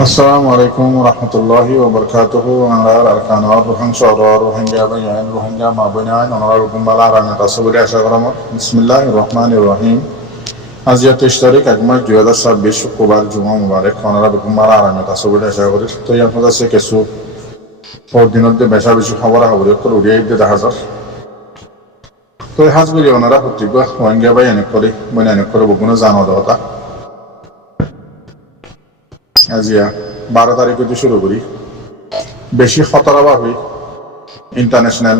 Assalamu alaikum warahmatullahi wabarakatuh. Anglar arkan or rohang shoro rohingya bayan rohingya mabunain onar gumbala rana tasawwur ashagaram. Bismillahirrahmanirrahim. আজ ৩১ তারিখ ১ মাস ২০২৬ শুক্রবার জুমা মুবারক ওনারা গুম্বালা আরামে tasawwur ashagaram. তো ইয়ার মধ্যে আছে কিছু দিনতে বেশা বেশি খবর খবর করে উড়িয়ে দিতে হাজার তো হাজগুলি ওনারা প্রত্যেক রোহিঙ্গা বাই অনেক করে বগুনা জানো দতা আজিয়া 12 তারিখ থেকে শুরু করি বেশি খতরাভাবে ইন্টারন্যাশনাল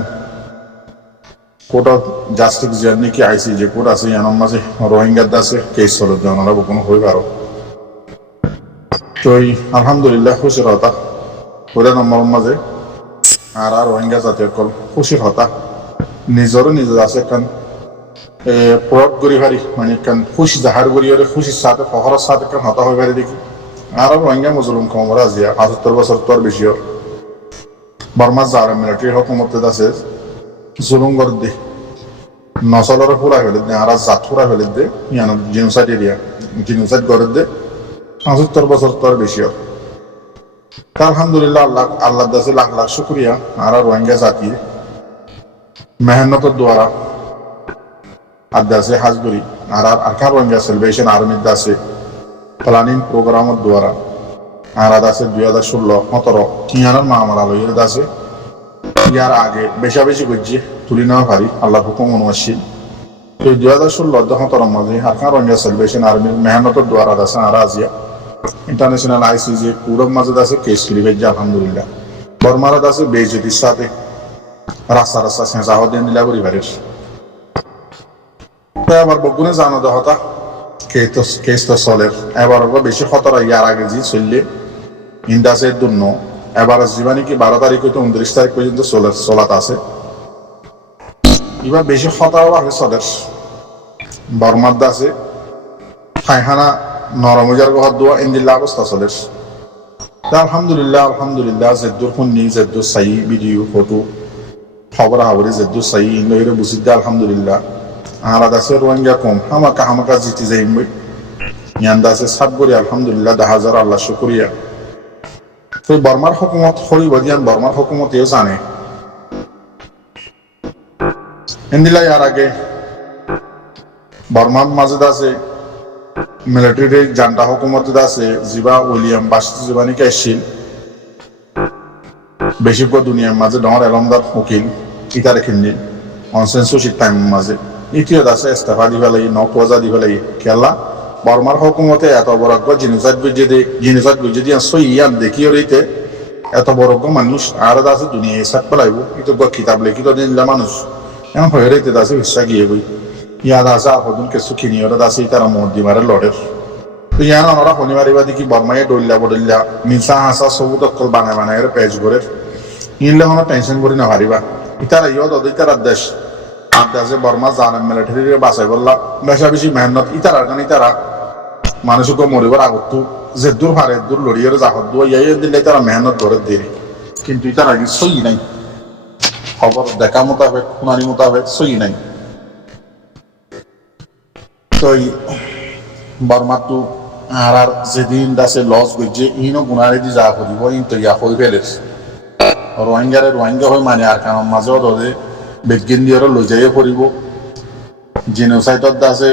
কোর্ট অফ জাস্টিস জার্নি কি আইসিজে কোর্ট আছে ইয়ানোর মাঝে রোহিঙ্গার দাসে কেস চলত ওনারা বগুনা হয়ে পারো তো আলহামদুলিল্লাহ খুশির হতা ওদের নম্বর মাঝে আর রোহিঙ্গা জাতীয় কল খুশির হতা নিজেরও নিজে আছে কারণ প্রয়োগ করি পারি মানে কারণ খুশি জাহার করি খুশির সাথে ফখরের সাথে কারণ হতা হয়ে পারি দেখি আর রোহিঙ্গা মুসলিম কমর আজিয়া ৭৫ বছর তোর বেশি বর্মার জারে মিলিটারি হকুমত আছে জুলুম করে দে নসলের পুরা ফেলে দে আর জাত পুরা ফেলে দে ইয়ানো জিনোসাইড এরিয়া জিনোসাইড করে দে ৭৫ বছর তোর বেশি আলহামদুলিল্লাহ আল্লাহ দাসে লাখ লাখ শুক্রিয়া আর রোহিঙ্গা জাতি মেহনতের দ্বারা আর দাসে হাজগুড়ি আর আরকার রোহিঙ্গা সেলিব্রেশন আর্মির দাসে প্লানিং প্রোগ্রামের দ্বারা আর আছে ২০১৬-১৭ কিয়ানোর মামলা লইয়ের দাসে ইয়ার আগে বেশা বেশি করছি তুলি নেওয়া পারি আল্লাহ হুকুম অনুমাসী তো ২০১৬-১৭ মাঝে আরকার রোহিঙ্গা সেলিব্রেশন আর্মির মেহনতের দ্বারা দাসে আর আজিয়া ইন্টারন্যাশনাল আইসিজে পুরব মাঝে দাসে কেস ফিরি ভেজা আলহামদুলিল্লাহ বর্মারা দাসে বেজতির সাথে রাস্তা রাস্তা সেঁচা হদিন দিলা করি পারিস আবার বগুনে জানো দহতা কেস তো চলের এবার বেশি খতরা ইয়ার আগে জি চললে ইন্দাসের জন্য এবার জীবানী কি 12 তারিখ হইতে 29 তারিখ পর্যন্ত চলাত আছে এবার বেশি খতরাও আগে চলের বর্মার দাসে খাইখানা নরমজার গহর দোয়া ইন্দিল্লা অবস্থা চলের আলহামদুলিল্লাহ জেদ্দুর শুনি জেদ্দুর চাই ভিডিও ফটো খবর হাবরি জেদ্দুর চাই ইন্দিরে বুঝিদ্দা আলহামদুলিল্লাহ আর আছে রোহিঙ্গা কম হামাকা জিতে যাই ইয়ান্দা আছে সাত গড়ি আলহামদুলিল্লাহ ১০,০০০ আল্লাহ শুক্রিয়া তো বর্মার হুকুমত হরিব দিয়ান বর্মার হুকুমত এও জানে ইন্দিল্লা ইয়ার আগে বর্মার মাঝে আছে মিলিটারি জান্টা হুকুমত আছে জিবা উইলিয়াম বাসিত জীবানীকে আসছিল বেশিরভাগ দুনিয়ার মাঝে ডর এলমদার উকিল ইটা রেখেন অনসেন্সুশিপ টাইম মাঝে ইতিহাস আছে ইস্তফা দিবা লাগে নকওয়াজা দিবা লাগে কেলা বর্মার হুকুমতে এত বড় জিনিসাইড বুঝে দিয়ে সইয়ান দেখিয়ে রইতে এত বড় মানুষ আর আছে দুনিয়া হিসাব পেলাইব ইতো কিতাব লিখিত দিনলা মানুষ এমন হয়ে রইতে আছে হিসা গিয়ে বই ইয়াদ আছে আহদুন কিছু কিনিয়ে আছে তারা মহদ্দিমারের লড়ের তো ইয়ান ওনারা শনিবারিবা দেখি বর্মায় ডল্লা বডল্লা মিসা হাসা সবু দক্কল বানায় পেজ করে ইনলে কোনো টেনশন করি না হারিবা ইতারা ইয়দ ইতারা দেশ আদাসে বর্মা জানেন মিলিটারি বাঁচাই বললা বেশা বেশি মেহনত ইতারার কারণ ইতারা মানুষকে মরিবার আগত যে দূর হারে দূর লড়িয়ে জাহত দোয়া ইয়ে দিলে তারা মেহনত করে দেরি কিন্তু ইতারা সই নাই খবর দেখা মোতাবেক শুনানি মোতাবেক সই নাই তো বর্মার তো আর যেদিন দাসে লস গইছে ইনো গুনারে দি যা করিব ইন তো ইয়া হই ফেলেছ রোহিঙ্গা হয়ে মানে আর কারণ মাঝেও ধরে বেগিন দিয়ে লৈ যাইয়ে পড়িব জিনোসাইডত আছে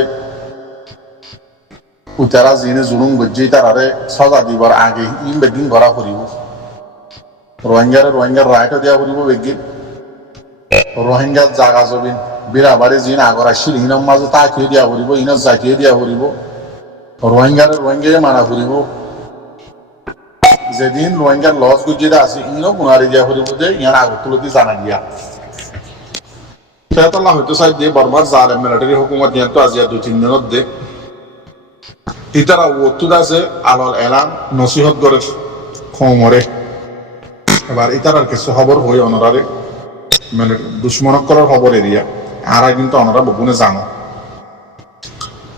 উতারা জিনে জুলুম গজ্জি তারারে সজা দিবার আগে ইন বেগিন ধরা পড়িব রোহিঙ্গার রাইটও দিয়া পড়িব বেগিন রোহিঙ্গার জাগা জবিন বিরাবারে জিন আগর আসছিল ইনর মাঝে তাকিয়ে দিয়া পড়িব ইনর জাকিয়ে দিয়া পড়িব রোহিঙ্গায় মানা পড়িব যেদিন রোহিঙ্গার লস গজ্জিটা আছে ইনও গুনারে দিয়া পড়িব যে ইয়ার আগর তুলতি জানা গিয়া আল্লাহ হয়তো চাই দিয়ে বর্মার জালেম মিলিটারি হুকুমত নিয়ন্ত্রণ আজিয়া ২-৩ দিনত দে ইতারা ওতুদ আছে আলাল এলান নসিহত করে খমরে এবার ইতারার কিছু খবর হই অনরারে মানে দুশ্মনকলের খবর এরিয়া আর কিন্তু অনরা বগুনে জানো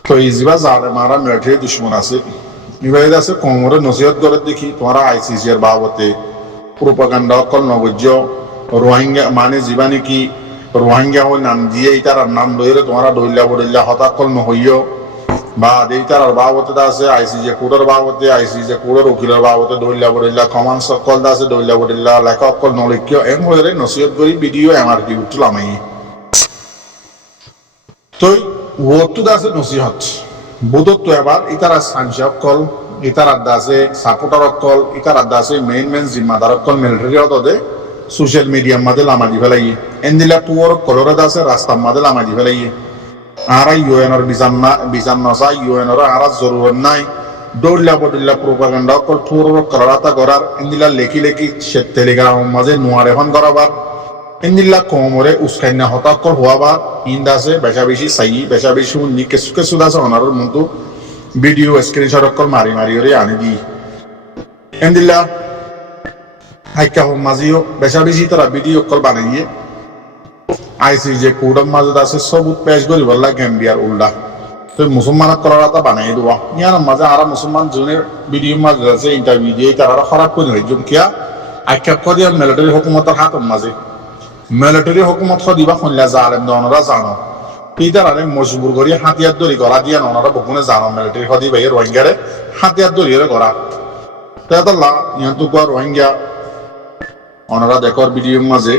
তো ইজিবা জালেম মারা মিলিটারি দুশ্মন আছে এবার আছে খমরে নসিহত করে দেখি তোমারা আইসিসি এর বাবতে প্রোপাগান্ডা অকল নগজ্য রোহিঙ্গা মানে জীবানি কি রোহিঙ্গা হয়ে নাম দিয়ে তার নাম লইলে তোমরা ডইলা বডইলা হতাকল নহইও বা দেইতার বাবতে আছে আইসিজে কোডের বাবতে আইসিজে কোডের উকিলের বাবতে দলিলা বলিল্লা কমান সকল আছে দলিলা বলিল্লা লেখক কল নলিক্য এম হয়ে নসিহত করি ভিডিও আমার কি উঠলাম এই তো ওটু আছে নসিহত বুধত্ব এবার ইতারা সাংসদ কল ইতার আড্ডা আছে সাপোর্টার কল ইতার আড্ডা আছে মেন জিম্মাদার কল মিলিটারি হতে সোশ্যাল মিডিয়ার মাঝে লামাজি ফেলাই এন্দিলা পুয়ার কলরেদ আছে রাস্তার মাঝে লামাজি ফেলাই আরা ইউএনর বিজান নসা ইউএনর আরা জরুরত নাই দৌড়লা বদল্লা প্রোপাগান্ডা কল পুর করাতা করার এন্দিলা লেখি সে টেলিগ্রাম মাঝে নোয়ার এখন করাবার এন্দিলা কমরে উস্কাইনা হতা কল হওয়াবার ইন্দা আছে বেশা বেশি সাই বেশা বেশি উন্নি কেসু আছে অনারের মতো ভিডিও স্ক্রিনশট কল মারি ওরে আনি দি এন্দিলা হাইকা হোম মাঝিও বেশা বেশি তারা ভিডিও কল বানাইয়ে আইসিজে কোডম মাঝে আছে সবুত পেশ করি বললা গেম্বিয়ার উল্টা তো মুসলমান করাটা বানাই দেওয়া ইয়ার মাঝে আর মুসলমান জনের ভিডিও মাঝে আছে ইন্টারভিউ দিয়ে তারা খারাপ করে হয়ে যোগ কিয়া আখ্যা করি মিলিটারি হুকুমতের হাতের মাঝে মিলিটারি হুকুমত দিবা শুনলে জালেম দনরা জানো ইতারে মজবুর করি হাতিয়ার দড়ি করা দিয়া ননরা বকুনে জানো মিলিটারি হদি ভাই রোহিঙ্গারে হাতিয়ার দড়িয়ে করা তাহলে ইয়ান্তু রোহিঙ্গা ওনারা দেখর ভিডিওর মাঝে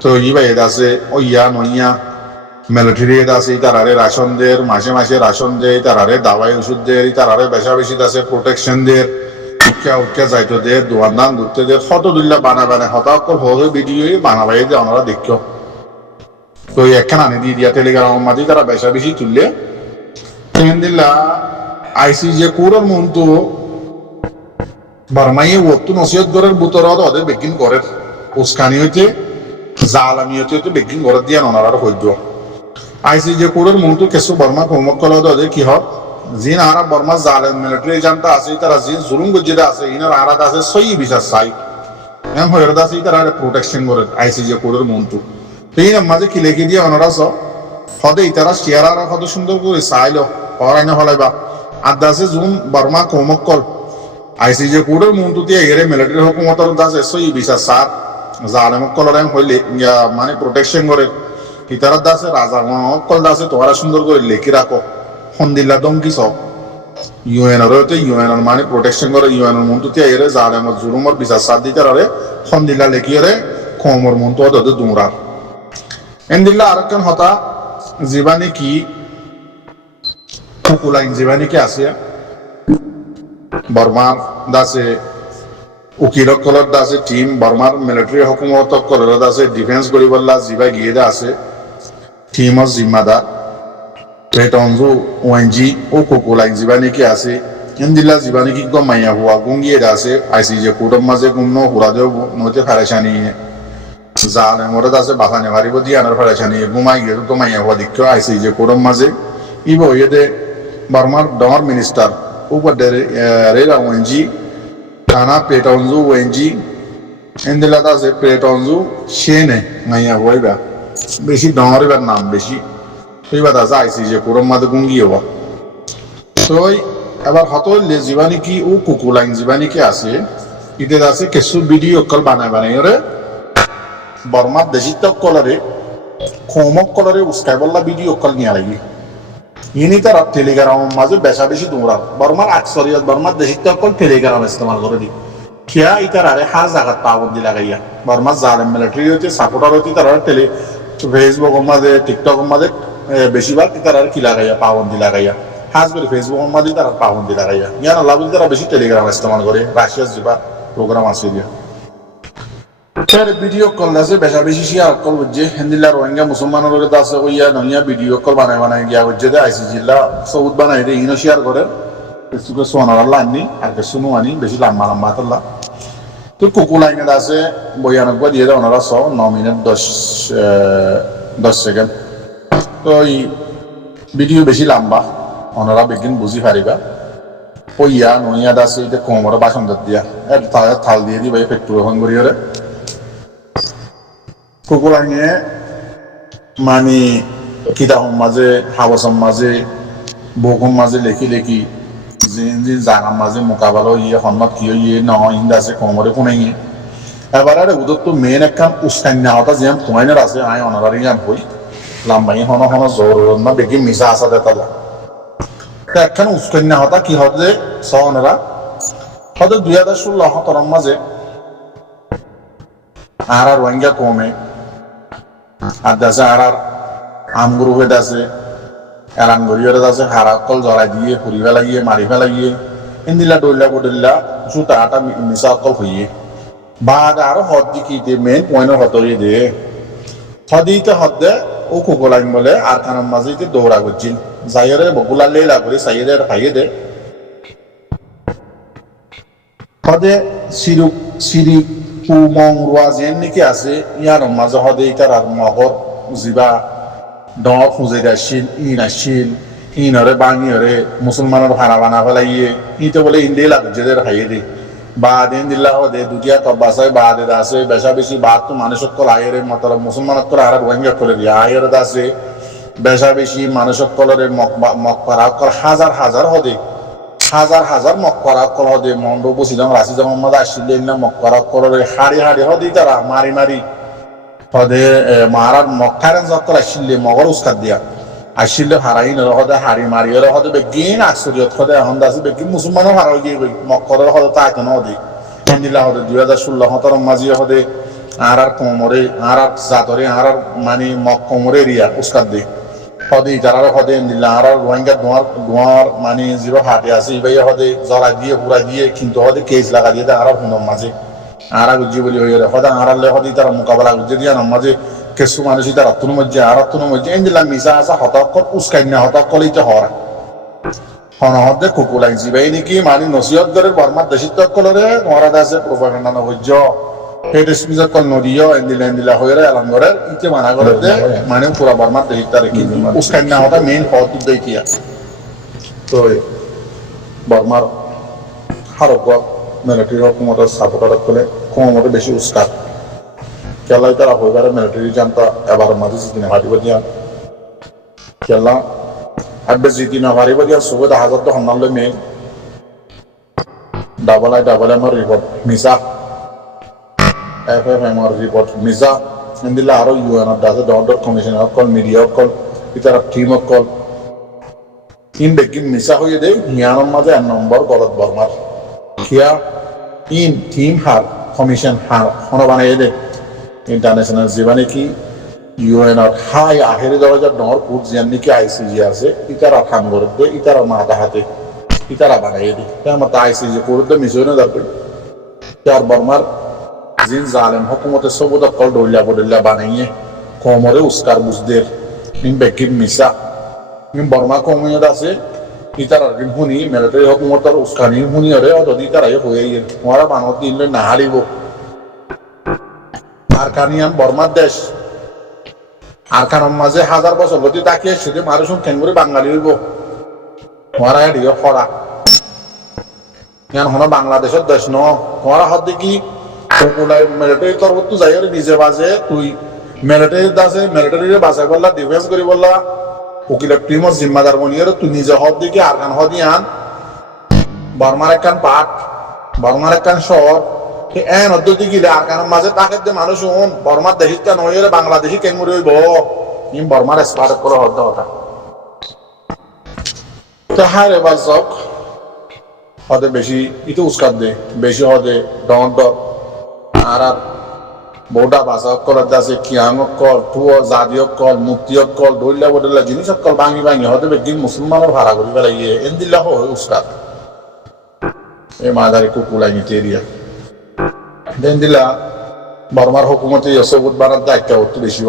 তো ইবাই আছে ওইয়া নইয়া মিলিটারি আছে তারারে রাশন দের মাসে রাশন দেয় তারারে দাওয়াই ওষুধ দেয় তারারে বেশা বেশি আছে প্রোটেকশন দের উৎকা যাইতো দে দোয়ান দান ধরতে দে ফটো দুল্লা বানা হতাকল হয়ে ভিডিও বানাবাই যে ওনারা দেখো তো একখান আনি দিয়ে দিয়া টেলিগ্রাম মাঝে তারা বেশা বেশি তুললে দিল্লা আইসিজে কোরের মন তো বারমাইয়ে ওত্তু নসিহত গরের বুতর ওদের বেগিন করে উস্কানি হইতে জালামি হইতে বেগিন করে দিয়া ওনারা হইব আইসিজে কোরের মন তো কেসু বর্মা হোমক কল ওদের কি হয় জিন আরা বর্মা জালেম মিলিটারি জানটা আছে তারা জিন জুলুম গজ্জিদা আছে ইনার আরাদ আছে সই বিচার চাই এম হয়ে আছে তারা প্রোটেকশন করে আইসিজে কোরের মন তো এই মাঝে কি লেখি দিয়ে ওনারা হদে তারা শেয়ার আর কত সুন্দর করে চাইলো পড়াই না হলাইবা আদা আছে জুন বর্মা হোমক কল আইসিজে কোডের মন তো দিয়ে এরে মিলিটারি হুকুমতের দাস সই বিচার সার জালেম কলরাম হইলে মানে প্রোটেকশন করে ইতারা দাসে রাজা কল দাসে তোরা সুন্দর করে লেখি রাখো হন্দিল্লা দমকি সব ইউএনর মানে প্রোটেকশন করে ইউএনর মন তো দিয়ে এরে জালেম জুলুমর বিচার সার দিতে রে হন্দিল্লা লেখি এরে খমর মন তো ওদের দুমরার এন্দিল্লা আরেকজন হতা জীবানী কি কুকুলাইন জীবানী কি আছে বর্মার দাসে উকিলক কলর দাসে টিম বর্মার মিলিটারি হুকুমত কলর দাসে ডিফেন্স করিবল্লা জিবা গিয়ে আছে টিমর জিম্মাদার পেটনজু ওএনজি ও কুকুলাইন জীবানী কি আছে এন্দিল্লা জীবানী কি গমাইয়া হুয়া গুঙ্গিয়ে আছে আইসিজে কুটম মাঝে গুমনো হুরাদেও নতে ফারেশানি জালে মরে আছে বাসানে ভারিব দিয়ে আনার ফারেশানি গুমাই গিয়ে গমাইয়া হুয়া দিক্ষ আইসিজে কুটম মাঝে ইব ইয়েদে বর্মার ডর মিনিস্টার উপর রেরা ওএনজি টানা পেটনজু ওএনজি এন্দিল্লা আছে পেটনজু সেনে মাইয়া হইবা বেশি ডরেবার নাম বেশি এইবার আছে আইসিজে কুটম মাঝে গুঙ্গিয়ে হওয়া তো এবার হতলে জীবানী কি ও কুকুলাইন জীবানী কি আছে ইতে আছে কিছু ভিডিও কল বানাই রে বর্মার দেশি কলরে খমক কলরে উস্কাই বললা ভিডিও কল নিয়ে লাগি ইনি তার টেলিগ্রাম মাঝে বেশা বেশি দৌড়া বর্মার আকসরিয়ত বর্মার দেশি কল টেলিগ্রাম ইস্তেমাল করে দি খেয়া ইতার আরে হাজ জাগাত পাবন্দি লাগাইয়া বর্মার জালেম মিলিটারি হইতে সাপোর্টার হইতে তার ফেসবুক মাঝে টিকটক মাঝে বেশিরভাগ তার আর কি লাগাইয়া পাবন্দি লাগাইয়া হাজ করে ফেসবুক মাঝে তারা পাবন্দি লাগাইয়া ইয়ার আল্লাহ বলি তারা বেশি টেলিগ্রাম ইস্তেমাল করে রাশিয়ার যেবা প্রোগ্রাম আছে দিয়া ভিডিও কল আছে বেশা বেশি শেয়ার কল বুঝছে হিন্দিলা রোহিঙ্গা মুসলমানের আছে ওইয়া নইয়া ভিডিও কল বানাই গিয়া বুঝছে দে আইসি জিল্লা সৌদ বানাই দে ইনো শেয়ার করে কিছুকে সোনার আল্লাহ আনি আর কিছু আনি বেশি লম্বা তাল্লা তো কুকু লাইনে আছে 92 দিয়ে দেয় ওনারা 9 মিনিট 10 সেকেন্ড তো এই ভিডিও বেশি লম্বা ওনারা বেগিন বুঝি পারিবা ওইয়া নইয়া আছে এটা কোমরে বাসন দিয়া থাল দিয়ে দিবা পেট্রোল এখন করিয়ে কুকুলাইনে মানে কিতাব মাঝে হাবসম মাঝে বকম মাঝে লেখি জাগাম মাঝে মোকাবেলা ইয়ে সন্মত কি ইয়ে নহয় ইন্দা আছে কোমরে কোনে এবার আরে উদর তো মেন একখান উস্কান্যা হতা যেমন পয়েন্টের আছে আয় অনারারি গান হই লাম্বাই হন জরুরত না বেগি মিশা আসা দেতা একখান উস্কন্যা হতা কি হতে সহনরা হয়তো 2016 মাঝে আর রোহিঙ্গা কমে আর দাসে আর আমগুরু হয়ে দাসে এলান গরিয়রে দাসে হারা কল জড়াই দিয়ে পুরি ফেলাইয়ে মারি ফেলাইয়ে ইন্দিলা ডইলা বডইলা জুতা আটা মিশা কল হইয়ে বাদ আর হদ দিকিতে মেন পয়েন্ট হতই দে হদিতে হদে ও কুকুলাইন বলে আর কানার মাঝে দৌড়া করছিল যাইরে বগুলা লেলা করে সাইরে খাইয়ে দে হদে সিরি পুমং রোয়াজেন নাকি আছে ইয়ার মাঝে হদে ইতার আর মগর জিবা ডর খুঁজে যাচ্ছিল ইন আসছিল ইনরে বাঙিয়রে মুসলমানের হারা বানা ফেলাইয়ে ইতে বলে ইন্দিয়ে লাগছে খাইয়ে দে বাদেন দিল্লা হদে দুটিয়া তব্বাসায় বাদে দাসে বেশা বেশি বাদ তো মানুষক কল আয়ের মতলব মুসলমানত কল আর রোহিঙ্গা করে দিয়ে আয়ের দাসে বেশা বেশি মানুষক কলরে মক্করা কল হাজার হাজার হদে হাজার হাজার মক্করা কল হদে মন্ড বসিলাম রাশি মোহাম্মদ আসছিলেন না মক্করা কলরে হাড়ি হাড়ি হদে তারা মারি মারি হদে মারার মক্কারেন জক্কর আসছিলে মগর উস্কার দিয়া আসছিলে হারাইন হদে হাড়ি মারি হদে বেগিন আশ্চর্যত হদে এখন দাসে বেগিন মুসলমানও হারাই গিয়ে মক্করের হদে তাই কেন হদে দিল্লা হদে 2016 মাঝি হদে আর কোমরে আর জাতরে আর মানে কোমরে এরিয়া উস্কার দে হদে যারা হদে দিল্লা আর রোহিঙ্গা ধোঁয়ার মানে জিরো হাতে আছে এবার হদে জড়া দিয়ে পুরা দিয়ে কিন্তু হদে কেস লাগা দিয়ে আর হুনম মাঝে আর গুজি বলি হয়ে হদে আড়ালে হদে তারা মোকাবেলা গুজি দিয়ে মাঝে কিছু মানুষ তার আত্মন মধ্যে আর আত্মন মধ্যে দিল্লা মিশা আসা হতাকল উস্কাই না হতাকল ইতে হরা হনহদে কুকুলাই জিবাই নাকি মানে নসিহত করে বর্মার দেশিত কলরে মহারাজ আছে প্রভাকান্ডা নবজ্য হেডে স্পিজার কল নদীয় এন্দিলা হয়ে এলাম করে ইতে মানা করে দে মানে পুরা বর্মার দেশিত তারে কি উস্কাই না হতা মেইন পথ দিতে আছে তো বর্মার হারক মিলিটারি হুকুমতের সাপোর্টার করে কমতে বেশি উস্কার কেলাই তারা হইবারে মিলিটারি জানতা এবার মাঝে জিতিনে হাঁটিব দিয়া কেলা আবে জিতিনে হারিব দিয়া সুবিধা হাজার তো হন্নালে মেয়ে ডাবল আমার রিপোর্ট মিসা FFM রিপোর্ট মিসা ইন্দিলা আরো ইউএন দাসে ডর কমিশনার কল মিডিয়া কল ইতার টিম কল ইন বেগিন মিসা হয়ে দে হিয়ানোর মাঝে এক নম্বর গলত বর্মার কিয়া ইন টিম হার কমিশন হার হন বানাই দে ইন্টারন্যাশনাল জীবনে কি ইউএন হাই আহের দরজার ডর কুট জিয়ান নাকি আইসিজি আছে ইতারা খান করে দে ইতারা মাথা হাতে ইতারা বানাই দে আমার আইসিজি করে দে মিশো না যাবে চার বর্মার জিন জালেম হুকুমতের সবুত কল ডইলা বানাইয়ে কোমরে উস্কার বুঝদের ইন বেকিন মিসা ইন বর্মা কমিউনিটি আছে ইতারা দিন হুনি মিলিটারি হুকুমতের উস্কানি হুনি রে যদি তারাই হয়ে গিয়ে ওরা বানত দিলে না হারিব আর কানিয়ান বর্মার দেশ আর কারণ মাঝে হাজার বছর যদি তাকিয়ে সেটি মানুষ কেন করে বাঙালি হইব ওরা এডিও খরা হন বাংলাদেশের দেশ ন ওরা হাত দেখি মিলিটারি তরফ তো যাই নিজে বাজে তুই মিলিটারি দাসে মিলিটারি বাঁচাই বললা ডিফেন্স করি বললা উকিলের টিমর জিম্মাদার বনিয়ে তুই নিজে হদ দেখি আর কান হদি আন বর্মার একখান পাট বর্মার একখান শহর এন অদ্যতি গিলে আর কারণ মাঝে তাকে যে মানুষ হন বর্মার দেশিত নয় বাংলাদেশি কেন করে হইব ইম বর্মার স্পার্ট করে হদ্দ হতা তাহার এবার যাক হদে বেশি ইতো উস্কার দে বেশি হদে ডর আর বৌডা ভাষা অকল আছে কিয়াং অকল টুয় জাতি অকল মুক্তি অকল ডইলা জিনিস অকল ভাঙি হদে বেগিন মুসলমানের ভাড়া করি পেলাইয়ে এন দিল্লা হয় উস্কার এ মাদারি কুকুলাই নিতে এরিয়া দেন দিলা বর্মার হুকুমতে সবুত বানার দায়িত্ব হতো বেশি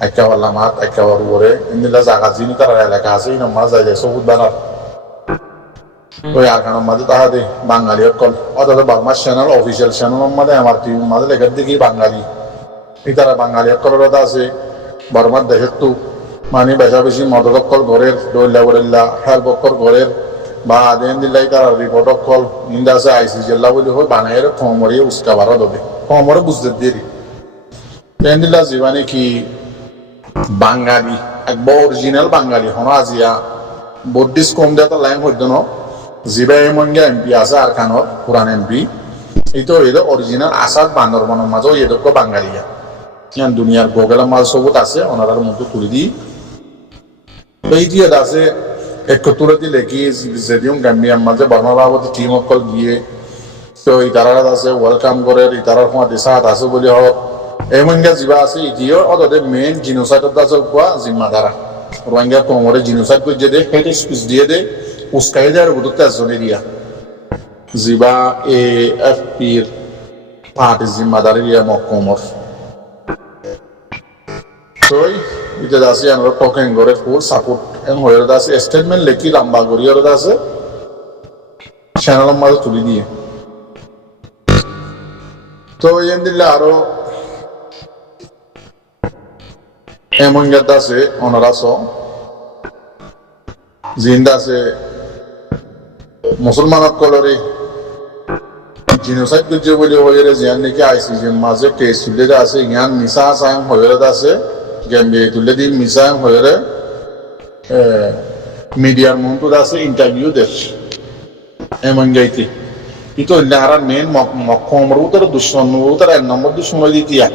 একটা বললাম হাত একটা উপরে ইন্দিলা জায়গা যিনি তার এলাকা আছে এই নম্বর যায় সবুত বানার ওই আখানোর মাঝে তাহাতে বাঙালি কল অথচ বর্মার চ্যানেল অফিসিয়াল চ্যানেলের মাঝে আমার টিভির মাঝে লেখার দেখি বাঙালি এই তারা বাঙালি কলের আছে বর্মার দেশের তো মানে বেশা বেশি মদকল ঘরের দইল্লা হেলপকর ঘরের বা দেন দিল্লাই তার রিপোর্ট কল ইন্দা আছে আইসিজিল্লা বলে হয় বানাই কমরে উস্কা বারো দেবে কমরে বুঝতে দেরি দেন দিল্লা জীবনে কি বাঙালি একবার অরিজিনাল বাঙালি হন আজিয়া বদ্ধিস কম দেওয়া তো লাইন হইত ন জিবা এমনগে এমপি আছে আর খানোর পুরান এমপি এই তো এদের অরিজিনাল আসাদ বান্দরবনের মাঝেও এদেরকে বাঙালিয়া ইয়ান দুনিয়ার গোগেলের মাঝে সবুত আছে ওনার মধ্যে তুলে দিই এই দিয়ে আছে একটু তুলে দিলে কি যেদিন গাম্বিয়ার মাঝে বর্ণবাবতী টিম অকল গিয়ে তো ইতারাত আছে ওয়েলকাম করে ইতারার সময় দিশাত আছে বলি হোক এমনকা যিবা আছে ইটিও অতদের মেইন জিনোসাইডত আছে কোয়া জিম্মাদারা রোহিঙ্গা কোমরে জিনোসাইড করে দে হেড স্পিচ দিয়ে দে উস্কাই দেয় আর বুধতে আসলে দিয়া যিবা AFPর পার্টি জিম্মাদারি দিয়া মকমর তই এটা আছে আমরা টকিং করে ফুল সাপোর্ট এম হয়ে আছে স্টেটমেন্ট লেখি লম্বা করিয়ে আছে চ্যানেলের মাঝে তুলি দিয়ে তো এন দিলে আরো এমন গাত আছে অনারাস জিন্দা আছে মুসলমানত কলরে জিনোসাইড করছে বলে হয়ে জিয়ান নাকি আইসিজির মাঝে কেস তুলে আছে ইয়ান মিসা আসাম হয়ে আছে গেমবে তুলে দিন মিসা হয়ে মিডিয়ার মন্ত্র আছে ইন্টারভিউ দেশ এমন গাইতে itu naran main makom router dushman router এক নম্বর দুশ্মন দিতিয়া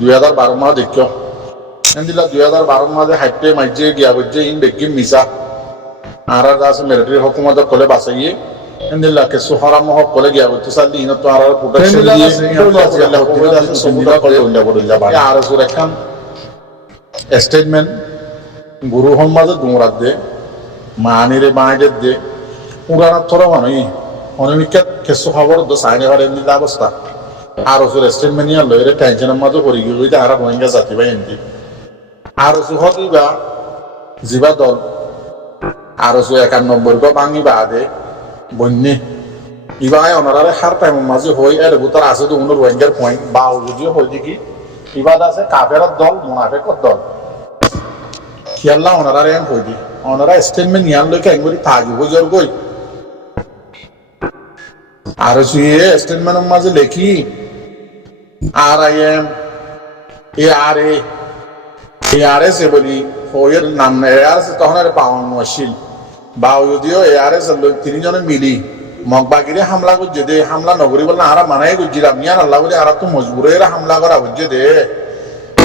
2012 মা দেখো এন্দিলা 2012 মাঝে হাইটে মাইজে গিয়া বজে ইন বেকি মিসা আরা দাস মিলিটারি হুকুমত কোলে বাসাইয়ে এন্দিলা কে সুহারা মহ কোলে গিয়া বজে সালি ইন তো আরা প্রোটেকশন দিয়ে আল্লাহ তাআলা সুন্দর করে উল্লা বড়লা বা আর সুর একখান স্টেটমেন্ট গুরু হম্মাদ দুমরাত দে মানিরে বাঁজে দে উড়ানা থরা মানই অনিমিকা কেসু খবর দো সাইনে হরে নিলা অবস্থা আর ওসুর স্টেটমেন্ট নিয়া লইরে টেনশনের মাঝে পড়ে গিয়ে আর রোহিঙ্গা জাতি ভাই এমপি আর ওসু হতিবা জিবা দল আর ওসু 91 গো বাঙি বাদে বন্যে ইবাই অনারারে হার টাইমের মাঝে হই এর ভিতর আছে তো উন রোহিঙ্গার পয়েন্ট বা যদিও হই দেখি ইবাদ আছে কাফেরর দল মুনাফিকর দল খেয়াল্লা অনারারে এম হই দি অনারা স্টেটমেন্ট নিয়ান লইকে একবারে তাজি হই গই আর সুয়ে স্টেটমেন্টের মাঝে লেখি RIM ARS বলি হয়ের নাম ARS তখন আর পাওয়ান মুশকিল বা যদিও ARS তিনজনে মিলি মগবাগিরে হামলা করছে দে হামলা নগরী বলে আরা মানাই করছিলাম ইয়ান আল্লাহ বলে আরা তো মজবুরের হামলা করা হচ্ছে দে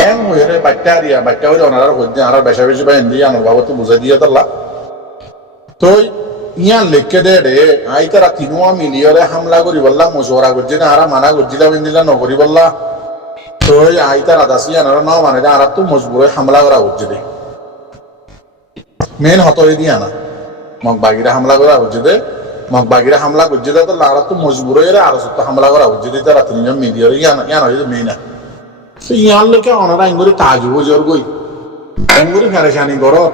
এম হয়ে বাচ্চা হয়ে ওনারা হচ্ছে আর বেশা বেশি বা হিন্দি আনার বাবু তো বুঝাই দিয়ে তাল্লা তো ইয়ান লেখকে দে রে আই তারা তিনুয়া মিলিয়রে হামলা করি বললাম মশওয়ারা করছে না আরা মানা করছিলাম ইন্দিলা নগরী বললা তো আই তারা দাসি আনারা নাও মানে আর তো মজবুরে হামলা করা হচ্ছে দে মেন হতই দিয়া না মগবাগিরে হামলা করা হচ্ছে দে মগবাগিরে হামলা করছে দে তো আর তো মজবুরে আর সত্য হামলা করা হচ্ছে দে তারা তিনজন মিলিয়রে ইয়ান হইছে মেন না তো ইয়ান লেখে অনারা ইঙ্গুরি তাজু জোর গই ইঙ্গুরি ফেরেশানি করো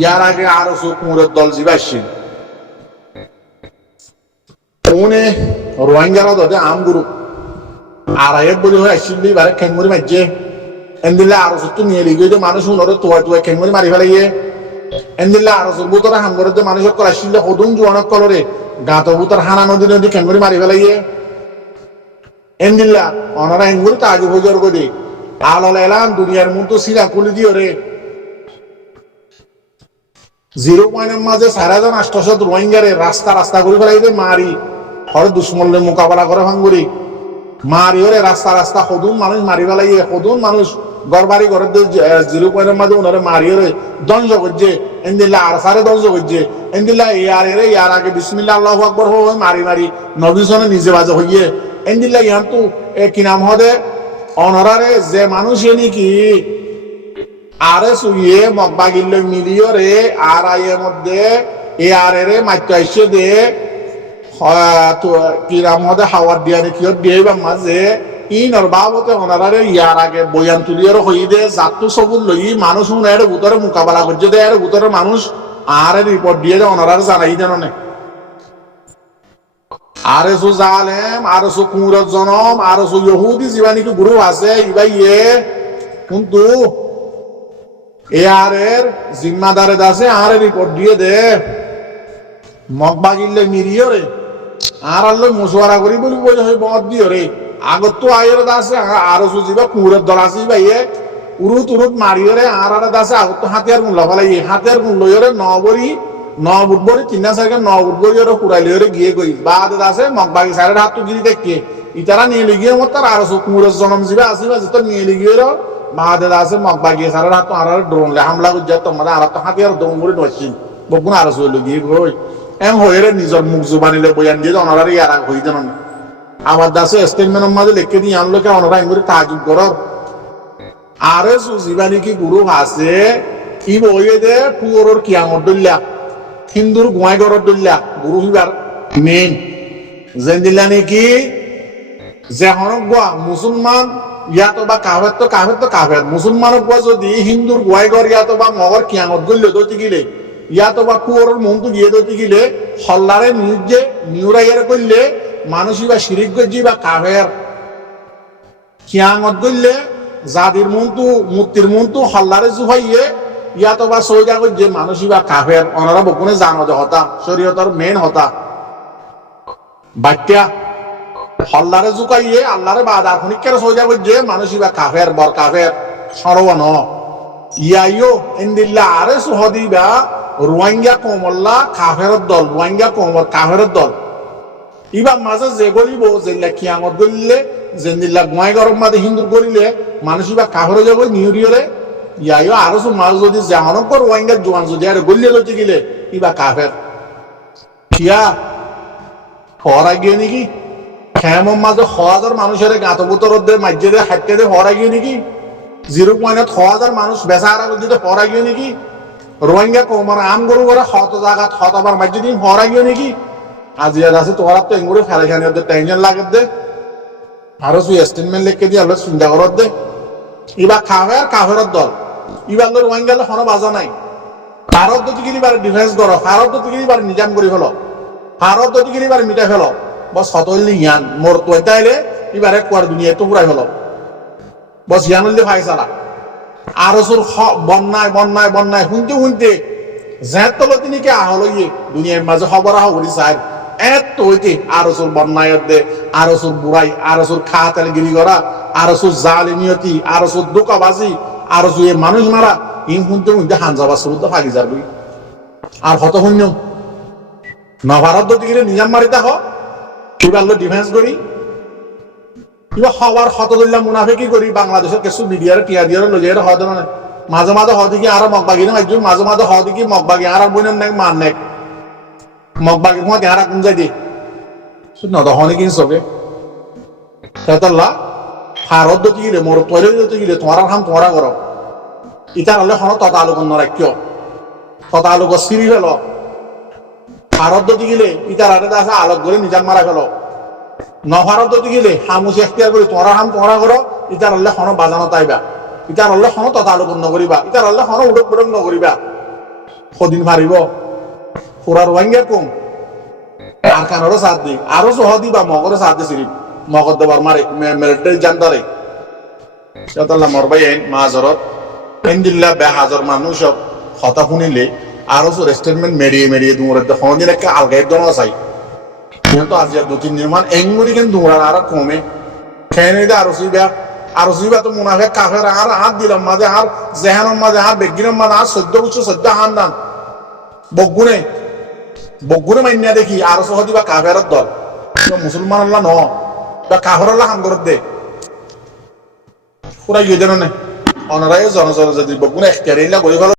ইয়ার আগে আরো কুমুরের দল জিবাসছিল উনি রোহিঙ্গারা দতে আমগুরু আর বলি হয়ে আসছিল বারে খেঙ্গুরি মারছে এন্দিল্লা আরো সত্য নিয়ে লিগে মানুষ উনরে তোয়া খেঙ্গুরি মারি ফেলাইয়ে এন্দিল্লা আরো বুতরা হাঙ্গরে যে মানুষ কল আসছিল হদুন জোয়ানক কলরে গাত বুতর হানা নদী খেঙ্গুরি মারি ফেলাইয়ে এন্দিল্লা অনারা এঙ্গুরি তাজু হজর করে আল এলাম দুনিয়ার মতো সিরা খুলে দিও রে 0 পয়েন্টের মাঝে 4800 রোহিঙ্গারে রাস্তা করে ফেলাইতে মারি হরে দুশ্মনের মোকাবেলা করে ভাঙ্গুরি মারি ওরে রাস্তা হদুন মানুষ মারি ফেলাইয়ে হদুন মানুষ গড়বাড়ি ঘরে 0 পয়েন্টের মাঝে ওনারে মারি ওরে দঞ্জ করছে এন্দিল্লা আর সারে দঞ্জ করছে এন্দিল্লা ইয়ার আগে বিসমিল্লাহ আল্লাহু আকবার হয় মারি নবী সনে নিজে বাজে হইয়ে এন্দিল্লা ইয়ান তো কি নাম হদে অনরারে যে মানুষ নাকি আরে সুইয়ে মগবাগিল্লে মিলিয়রে আর আইয়ের মধ্যে AR মাইতো আইসে দে কিরাম মধ্যে হাওয়ার দিয়ানি কিয় দিয়ে মাঝে ইনর বাবতে ওনারে ইয়ার আগে বয়ান তুলিয়র হই দে জাতু সবুল লই মানুষ উনার ভিতরে মোকাবেলা করছে দে এর ভিতরে মানুষ আর রিপোর্ট দিয়ে ওনারে জানাই দেন না আরে সু জালেম আরে সু কুমরত জনম আরে সু ইহুদি জীবানী কি গুরু আছে ইবাইয়ে কিন্তু এর জিম্মাদারে দাসে আর রিপোর্ট দিয়ে দে মগবাগিল্লে মিরিয়রে আর আল্লাহ মশওয়ারা করি বলি বলে হয় বদ দিও রে আগত তো আয়ের দাসে আর সুজিবা কুমুরের দল আসি ভাইয়ে উরুত মারিয়রে আর দাসে আগত তো হাতিয়ার গুণ লফালাই হাতিয়ার গুণ লইরে নবুটবরি 9 কুড়াইলে গিয়ে গই বাদ দাসে মগবাগি সারের হাত তো গিরি দেখে ইতারা নিয়ে লিগিয়ে মত তার আর কুমুরের জনম জিবা আসিবা যেত নিয়ে লিগিয়ে মাহাদের আছে মগবাগি সারা রাত আর ড্রোন লে হামলা করছে তোমাদের আর তো হাতিয়ার দম করে নছিন বকুন আর চল গিয়ে গই এম হয়ে নিজের মুখ জুবানিলে বয়ান দিয়ে অনারার ইয়ার আগ হয়ে জানো আমার দাসে স্টেটমেন্টের মাঝে লিখে দিয়ে আনলোকে অনারা এগুলি তাজুব করো আরে সুজিবানি কি গুরু আছে কি বইয়ে দে পুরোর কিয়ামত দল্লা হিন্দুর গোয়াই গরর দল্লা গুরু হিবার মেন যেন দিলা নাকি যে হনক গোয়া মুসলমান ইয়াতো বা কাফের মুসলমানক গোয়া যদি হিন্দুর গোয়াই গর ইয়াতো বা মগর কিয়ামত গল্লে দতি গিলে ইয়াতো বা পুরোর মনটু গিয়ে দতি গিলে হল্লারে নিউজে নিউরাইয়ার করলে মানুষই বা শিরিক গজি বা কাফের কিয়ামত গল্লে জাদির মনটু মূর্তির মনটু হল্লারে জুহাইয়ে ইয়াতো বা সৌজা গজি মানুষই বা কাফের ওনারা বকুনে জানো যে হতা শরীয়তর মেন হতা বাক্যা হল্লারে জুকাইয়ে আল্লাহরে বাদা খনিকের সোজা গজি মানুষই বা কাফের বর কাফের সরবন ইয়াইও ইন্দিল্লা আরে সুহদি বা রোহিঙ্গা কোমল্লা কাফের দল রোহিঙ্গা কোমর কাফের দল ইবা মাঝে যে গলিব যেলা কিয়ামত গলিলে যেদিল্লা গোয়াই গরম মাঝে হিন্দুর গলিলে মানুষই বা কাফের যাব নিউরিয়রে ইয়াইও আরো সু মাঝ যদি জাহানক রোহিঙ্গা জোয়ান যদি আর গলিলে লইতে গেলে ইবা কাফের কিয়া হরা গিয়ে নাকি খেমর মাঝে 1000 মানুষের গাতবুতর মাঝে হাঁটতে দে হরা গিয়ে নাকি 0.1000 মানুষ বেচারা যদি হরা গিয়ে নাকি রোহিঙ্গা কোমর আম গরু করে হত জায়গা হতবার মাঝে দিন হরা গিয়ে নাকি আজিয়ার আছে তোরা তো এগুলো ফেলাখানি ওদের টেনশন লাগে দে আরো তুই স্টেটমেন্ট লিখে দিয়ে আলো চিন্তা করত দে ইবা কাফের দল ইবার রোহিঙ্গা হন বাজা নাই ভারত যদি কিনিবার ডিফেন্স করো ভারত যদি কিনিবার নিজাম করে ফেলো ভারত যদি কিনিবার মিটাই ফেলো বস হতলি ইয়ান মোর তোইতাইলে এবারে কোয়ার দুনিয়া তো পুরাই হলো বস ইয়ানুল্লি ফাইসালা আরো সুর বন্যায় শুনতে যেত তিনি কে আহল ইয়ে দুনিয়ার মাঝে খবর আহ করি চাই এত হইতে আরো সুর বন্যায় দে আরো সুর বুড়াই আরো সুর খাতেল গিরি করা আরো সুর জালিমিয়তি আরো সুর দোকাবাজি আরো সুর মানুষ মারা ইন শুনতে হানজাবা শুরু ফাঁকি যাবি আর হত শূন্য না ভারত যদি কিনে নিজাম মারিতা হ কিবা ডিফেন্স করি কিবা হওয়ার হতদুল্লাহ মুনাফিকি করি বাংলাদেশের কিছু মিডিয়ার টিয়া দিয়ে লজিয়ার হদ না মাঝে হদি কি আর মগবাগি না মাঝে হদি কি মগবাগি আর বইন নাক মান নাক মগবাগি মত আর কোন যাই দি নদহনি কিন সবে তাতাল্লাহ ভারত যদি গিলে মোর তৈরি যদি গিলে তোমার হাম তোমরা করো ইতার হলে হন ততালুক নরাক্য ততালুক সিরি হলো ভারত যদি গেলে ইতার আরে আছে আলোক করে নিজাম মারা গেল নভারত যদি গেলে হামুসি এখতিয়ার করে তোরা হাম তোরা করো ইতার হলে হন বাজানো তাইবা ইতার হলে হন ততালুক নকরিবা ইতার হলে হন উডক বডক নকরিবা সদিন মারিব পুরা রোহিঙ্গা কম আর কানোরও সাথ দি আরো সহদি বা মগরও সাথ দি সিরিপ মগর দেবার মারে মিলিটারি জানদারে সেতাল্লাহ মরবাই আইন মাজরত ইন্দিল্লা বেহাজর মানুষ কথা শুনিলে আরো স্টেটমেন্ট মেরিয়ে দুমরে হদিন একটা আলগাই দন চাই কিন্তু আজ 2-3 নির্মাণ এঙ্গুরি কিন্তু দুমরার আর কমে খেয়ে আরো সুইবা তো মুনাফে কাফের আর হাত দিলাম মাঝে আর জেহানের মাঝে আর বেগিনের মাঝে আর 14 বছর 14 হান দান বগুনে মাইনিয়া দেখি আরো সহদি বা কাফের দল মুসলমান আল্লাহ ন বা কাফের আল্লাহ হাম করে দে পুরা ইয়ে জানো না অনারাই জনজল যদি বগুনে এখতিয়ার করে